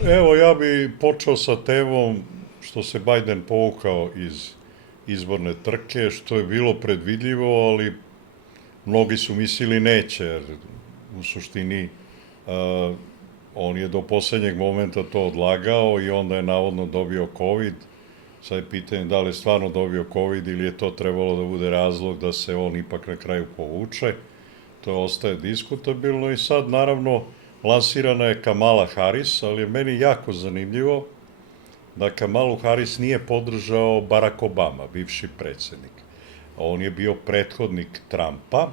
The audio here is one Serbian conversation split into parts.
Evo, ja bi počeo sa temom što se Biden povukao iz izborne trke, što je bilo predvidljivo, ali mnogi su mislili neće, jer u suštini on je do poslednjeg momenta to odlagao i onda je navodno dobio COVID. Sad je pitanje da li je stvarno dobio COVID ili je to trebalo da bude razlog da se on ipak na kraju povuče. To ostaje diskutabilno i sad naravno lansirana je Kamala Harris, ali je meni jako zanimljivo da Kamalu Harris nije podržao Barack Obama, bivši predsednik. On je bio prethodnik Trumpa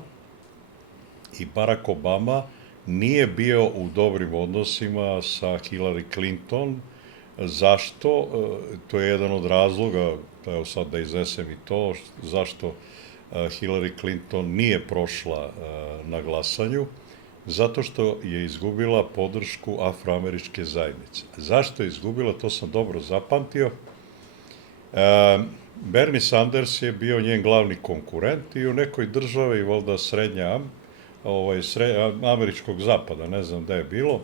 i Barack Obama nije bio u dobrim odnosima sa Hillary Clinton. Zašto? To je jedan od razloga, evo sad da iznesem i to, zašto Hillary Clinton nije prošla na glasanju, zato što je izgubila podršku afroameričke zajednice. Zašto je izgubila, to sam dobro zapamtio. Bernie Sanders je bio njen glavni konkurent i u nekoj državi, valjda američkog zapada, ne znam da je bilo,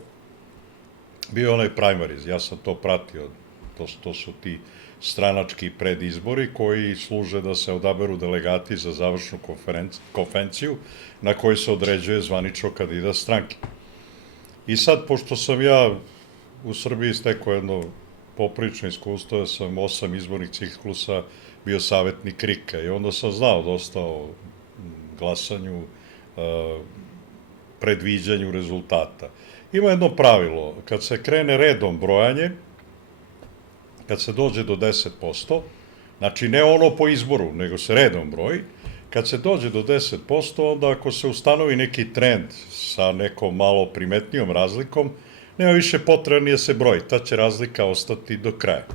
bio onaj primaries, ja sam to pratio, to su ti stranački predizbori koji služe da se odaberu delegati za završnu konvenciju na kojoj se određuje zvanično kandidat stranke. I sad, pošto sam ja u Srbiji stekao jedno poprično iskustvo, da sam 8 izbornih ciklusa bio savjetnik RIK-a i onda sam znao dosta o glasanju, predviđanju rezultata. Ima jedno pravilo, kad se krene redom brojanje, kad se dođe do 10%, znači ne ono po izboru, nego se redom broji, kad se dođe do 10%, onda ako se ustanovi neki trend sa nekom malo primetnijom razlikom, nema više potrebe da se broji, ta će razlika ostati do kraja.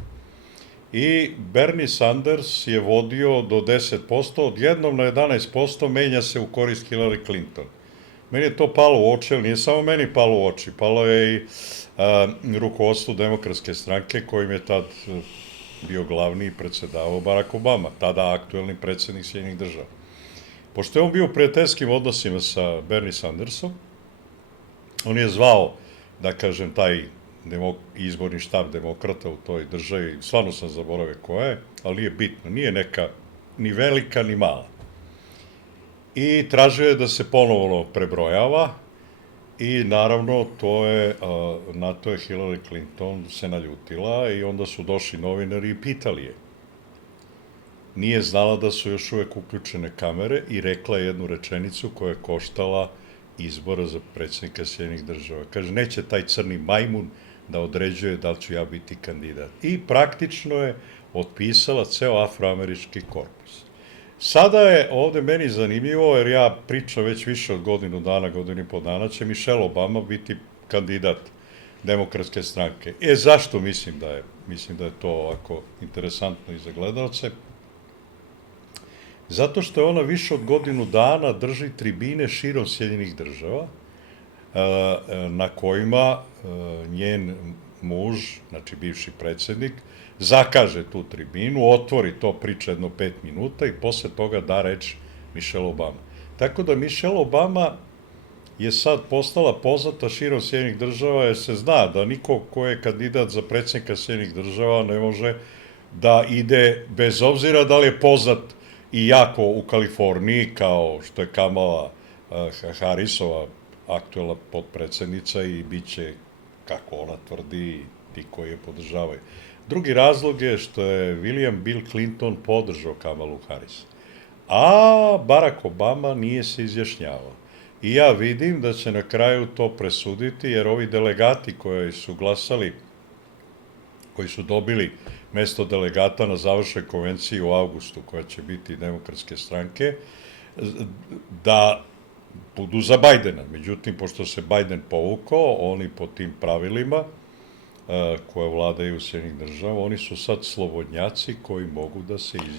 I Bernie Sanders je vodio do 10%, odjednom na 11% menja se u korist Hillary Clinton. Meni je to palo u oči, ali nije samo meni palo u oči, palo je i rukovodstvu Demokratske stranke, kojim je tad bio glavni i predsedavao Barack Obama, tada aktuelni predsednik Sjedinjenih država. Pošto je on bio u prijateljskim odnosima sa Bernie Sandersom, on je zvao, da kažem, taj izborni štab demokrata u toj državi, stvarno sam zaboravio koja je, ali nije bitno, nije neka ni velika ni mala. I tražio je da se ponovno prebrojava i naravno na to je Hillary Clinton se naljutila i onda su došli novinari i pitali je. Nije znala da su još uvek uključene kamere i rekla jednu rečenicu koja je koštala izbora za predsjednika Sjedinjenih država. Kaže, neće taj crni majmun da određuje da li ću ja biti kandidat. I praktično je otpisala ceo afroamerički korpus. Sada je ovde meni zanimljivo, jer ja pričam već više od godinu i po dana, će Michelle Obama biti kandidat Demokratske stranke. Zašto mislim da je? Mislim da je to ovako interesantno i za gledalce. Zato što je ona više od godinu dana drži tribine širom Sjedinjenih država, na kojima njen muž, znači bivši predsednik, zakaže tu tribinu, otvori to, priča jedno 5 minuta i posle toga da reč Michelle Obama. Tako da Michelle Obama je sad postala poznata širom Sjedinjenih država jer se zna da niko ko je kandidat za predsednika Sjedinjenih država ne može da ide, bez obzira da li je poznat i jako u Kaliforniji, kao što je Kamala Harrisova aktuelna potpredsednica i bit će, kako ona tvrdi, ti koji je podržavaju. Drugi razlog je što je William Bill Clinton podržao Kamalu Harris, a Barack Obama nije se izjašnjavao. I ja vidim da će na kraju to presuditi, jer ovi delegati koji su glasali, koji su dobili mesto delegata na završnoj konvenciji u avgustu, koja će biti Demokratske stranke, da budu za Bajdena. Međutim, pošto se Bajden povukao, oni po tim pravilima koje vladaju u Sjedinjenih država, oni su sad slobodnjaci koji mogu da se izjasne